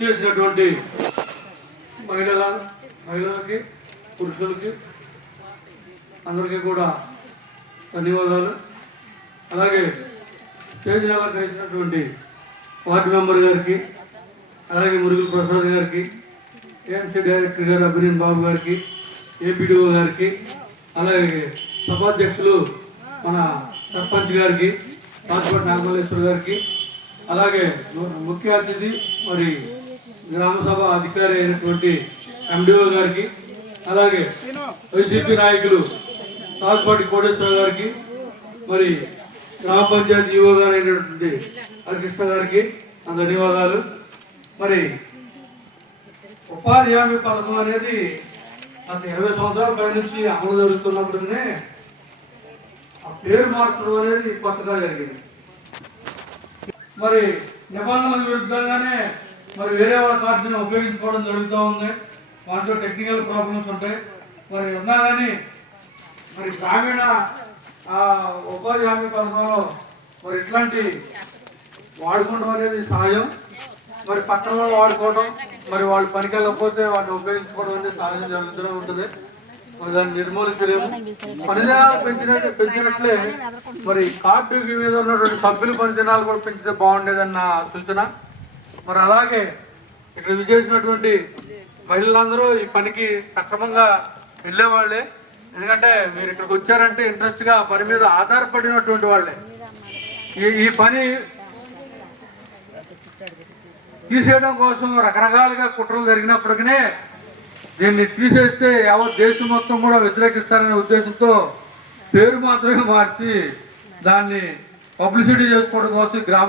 చేసినటువంటి మహిళలకి పురుషులకి అందరికీ కూడా ధన్యవాదాలు. అలాగే స్టేజ్ అలంకరించినటువంటి వార్డు మెంబర్ గారికి, అలాగే మురుగుల ప్రసాద్ గారికి, ఏఎంసీ డైరెక్టర్ గారు అభినయన్ బాబు గారికి, ఏపీడీఓ గారికి, అలాగే సభాధ్యక్షులు మన సర్పంచ్ గారికి, రాజకోట నాగమల్లేశ్వర గారికి, అలాగే ముఖ్య అతిథి మరి గ్రామ సభ అధికారి అయినటువంటి ఎండిఓ గారికి, అలాగే వైసీపీ నాయకులు రాజకోటి కోటేశ్వర గారికి, మరి గ్రామ పంచాయతీ ఈఓ గారు అయినటువంటి హరికృష్ణ గారికి ధన్యవాదాలు. మరి ఉపాధి హామీ పథకం అనేది గత 20 సంవత్సరాల పై నుంచి అమలు జరుగుతున్నప్పుడునే ఆ పేరు మార్చడం అనేది కొత్తగా జరిగింది. మరి నిబంధనల విరుద్ధంగానే మరి వేరే వాళ్ళ కార్డుని ఉపయోగించుకోవడం జరుగుతూ ఉంది. వాటిలో టెక్నికల్ ప్రాబ్లమ్స్ ఉంటాయి. మరి ఉన్నా కానీ మరి గ్రామీణ ఉపాధి హామీ పథకంలో మరి ఇట్లాంటి వాడుకోవడం అనేది సహజం. మరి పక్కన వాళ్ళు వాడుకోవడం, మరి వాళ్ళు పనికి వెళ్ళకపోతే వాటిని ఉపయోగించుకోవడం అనేది సహజం జరుగుతూనే ఉంటుంది. మరి దాన్ని నిర్మూలించలేము. పనిదినాలు పెంచినట్లే మరి కార్డు మీద ఉన్నటువంటి సభ్యుల పనిదినాలు కూడా పెంచితే బాగుండేదన్న సూచన. మరి అలాగే ఇక్కడ విజేసినటువంటి మహిళలందరూ ఈ పనికి సక్రమంగా వెళ్ళేవాళ్ళే. ఎందుకంటే మీరు ఇక్కడికి వచ్చారంటే ఇంట్రెస్ట్గా పని మీద ఆధారపడినటువంటి వాళ్ళే. ఈ పని తీసేయడం కోసం రకరకాలుగా కుట్రలు జరిగినప్పటికీ దీన్ని తీసేస్తే యావత్ దేశం మొత్తం కూడా వ్యతిరేకిస్తారనే ఉద్దేశంతో పేరు మాత్రమే మార్చి దాన్ని పబ్లిసిటీ చేసుకోవడం కోసం గ్రామ